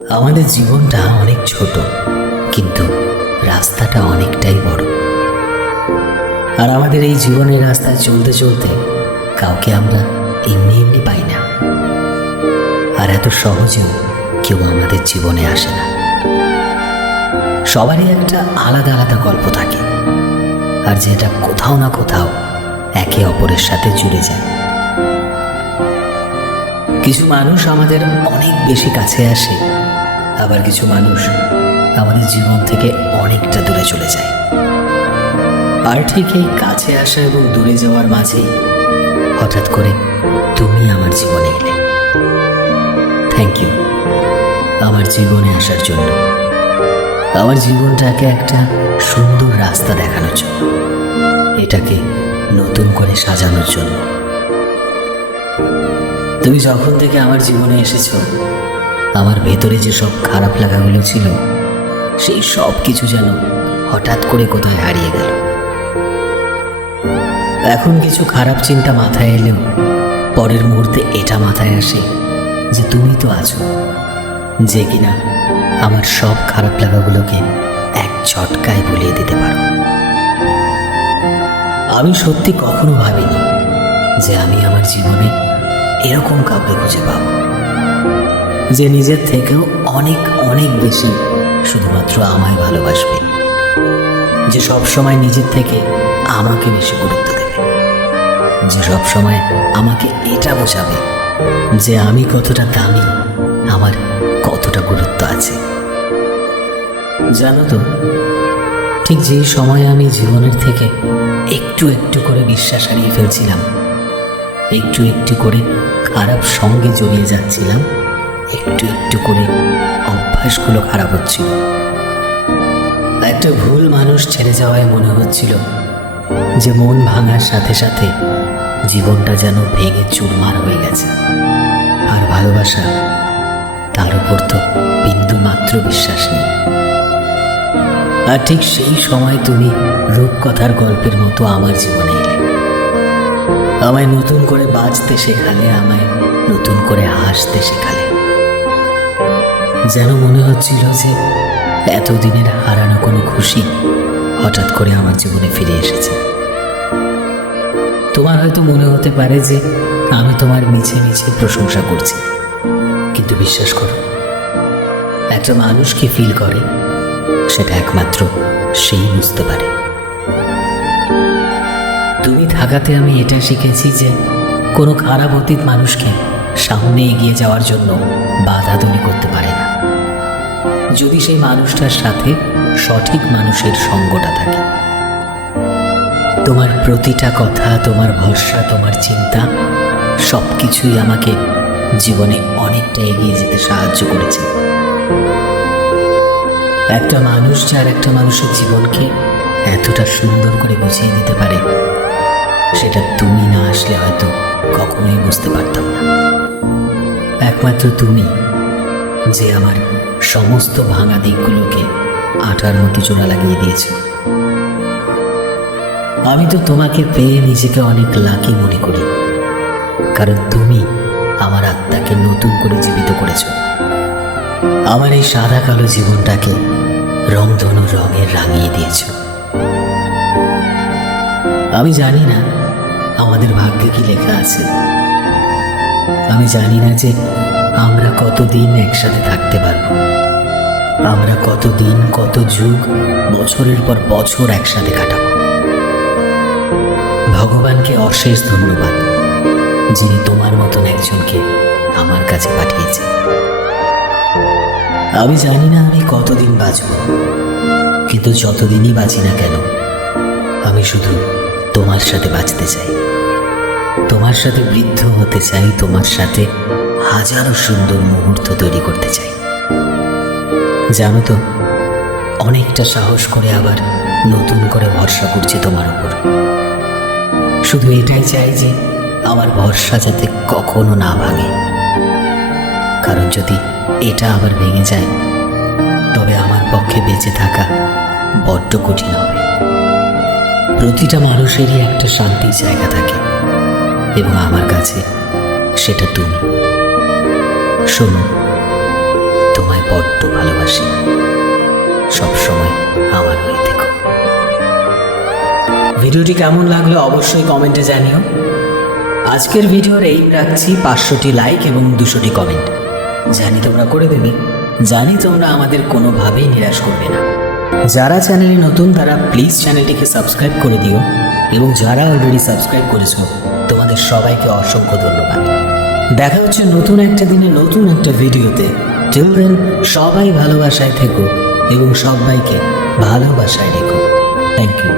আমাদের জীবনটা অনেক ছোট, কিন্তু রাস্তাটা অনেকটাই বড়। আর আমাদের এই জীবনের রাস্তায় চলতে চলতে কাউকে আমরা এমনি এমনি পাই না, আর এত সহজেও কেউ আমাদের জীবনে আসে না। সবারই একটা আলাদা আলাদা গল্প থাকে, আর যেটা কোথাও না কোথাও একে অপরের সাথে জুড়ে যায়। কিছু মানুষ আমাদের অনেক বেশি কাছে আসে, আবার কিছু মানুষ আমাদের জীবন থেকে অনেকটা দূরে চলে যায়। আর ঠিক এই কাছে আসা এবং দূরে যাওয়ার মাঝেই হঠাৎ করে তুমি আমার জীবনে এলে। থ্যাংক ইউ আমার জীবনে আসার জন্য, আমার জীবনটাকে একটা সুন্দর রাস্তা দেখানোর জন্য, এটাকে নতুন করে সাজানোর জন্য। তুমি যখন থেকে আমার জীবনে এসেছো, আমার ভেতরে যে সব খারাপ লাগাগুলো ছিল, সেই সব কিছু যেন হঠাৎ করে কোথায় হারিয়ে গেল। এখন কিছু খারাপ চিন্তা মাথায় এলেও পরের মুহূর্তে এটা মাথায় আসে যে তুমি তো আছো, যে কিনা আমার সব খারাপ লাগাগুলোকে এক ঝটকায় ভুলিয়ে দিতে পারো। আমি সত্যি কখনো ভাবিনি যে আমি আমার জীবনে এরকম কাউকে খুঁজে পাবো, যে নিজের থেকেও অনেক অনেক বেশি শুধুমাত্র আমায় ভালোবাসবে, যে সব সময় নিজের থেকে আমাকে বেশি গুরুত্ব দেবে, যে সব সময় আমাকে এটা বোঝাবে যে আমি কতটা দামি, আমার কতটা গুরুত্ব আছে। জানো তো, ঠিক যেই সময় আমি জীবনের থেকে একটু একটু করে বিশ্বাস হারিয়ে ফেলছিলাম, একটু একটু করে খারাপ সঙ্গে জড়িয়ে যাচ্ছিলাম, একটু একটু করে অভ্যাসগুলো খারাপ হচ্ছিল, একটা ভুল মানুষ ছেড়ে যাওয়ায় মনে হচ্ছিল যে মন ভাঙার সাথে সাথে জীবনটা যেন ভেঙে চুরমার হয়ে গেছে। আর ভালোবাসা, তার উপর তো বিন্দু মাত্র বিশ্বাস নেই। আর ঠিক সেই সময় তুমি রূপকথার গল্পের মতো আমার জীবনে এলে, আমায় নতুন করে বাঁচতে শেখালে, আমায় নতুন করে হাসতে শেখালে। যেন মনে হচ্ছিল যে এতদিনের হারানো কোনো খুশি হঠাৎ করে আমার জীবনে ফিরে এসেছে। তোমার হয়তো মনে হতে পারে যে আমি তোমার মিছে মিছে প্রশংসা করছি, কিন্তু বিশ্বাস করো, একটা মানুষ কি ফিল করে সেটা একমাত্র সেই বুঝতে পারে। তুমি থাকাতে আমি এটা শিখেছি যে কোনো খারাপ অতীত মানুষকে সামনে এগিয়ে যাওয়ার জন্য বাধা তৈরি করতে পারে না, যদি সেই মানুষটার সাথে সঠিক মানুষের সঙ্গটা থাকে। তোমার প্রতিটা কথা, তোমার ভরসা, তোমার চিন্তা, সব কিছুই আমাকে জীবনে অনেকটা এগিয়ে যেতে সাহায্য করেছে। একটা মানুষ যার একটা মানুষের জীবনকে এতটা সুন্দর করে বুঝিয়ে দিতে পারে, সেটা তুমি না আসলে হয়তো কখনোই বুঝতে পারতাম না। একমাত্র তুমি, যে আমার সমস্ত ভাঙা দিকগুলোকে আঠার মতো জোড়া লাগিয়ে দিয়েছ। আমি তো তোমাকে পেয়ে নিজেকে অনেক লাকি মনে করি, কারণ তুমি আমার আত্মাকে নতুন করে জীবিত করেছ। আমার এই সাদা কালো জীবনটাকে রংধনু রঙের রাঙিয়ে দিয়েছ। আমি জানি না আমাদের ভাগ্যে কি লেখা আছে, আমি জানি না যে আমরা কতদিন একসাথে থাকতে পারবো, আমরা কতদিন, কত যুগ, বছরের পর বছর একসাথে কাটাবো। ভগবানকে অশেষ ধন্যবাদ, যিনি তোমার মতন একজনকে আমার কাছে পাঠিয়েছে। আমি জানি না আমি কতদিন বাঁচব, কিন্তু যতদিনই বাঁচি না কেন, আমি শুধু তোমার সাথে বাঁচতে চাই, তোমার সাথে বৃদ্ধ হতে চাই, তোমার সাথে হাজারো সুন্দর মুহূর্ত তৈরি করতে চাই। জানো তো, অনেকটা সাহস করে আবার নতুন করে ভরসা করছি তোমার উপর। শুধু এটাই চাই যে আমার ভরসা যাতে কখনো না ভাঙে, কারণ যদি এটা আবার ভেঙে যায়, তবে আমার পক্ষে বেঁচে থাকা বড্ড কঠিন হবে। প্রতিটা মানুষেরই একটা শান্তির জায়গা থাকে, এবং আমার কাছে সেটা তুমি। শোনো, তোমায় বড্ড ভালোবাসি। সবসময় আমার হয়ে থেকো। ভিডিওটি কেমন লাগলো অবশ্যই কমেন্টে জানিও। আজকের ভিডিওর এইম রাখছি 500টি লাইক এবং 200টি কমেন্ট। জানি তোমরা করে দেবে, জানি তোমরা আমাদের কোনোভাবেই নিরাশ করবে না। যারা চ্যানেলে নতুন তারা প্লিজ চ্যানেলটিকে সাবস্ক্রাইব করে দিও, এবং যারা অলরেডি সাবস্ক্রাইব করেছো তোমাদের সবাইকে অসংখ্য ধন্যবাদ। দেখা হচ্ছে নতুন একটা দিনে নতুন একটা ভিডিওতে। টিল দেন সবাই ভালোবাসায় থেকো এবং সবাইকে ভালোবাসায় রেখো। Thank you.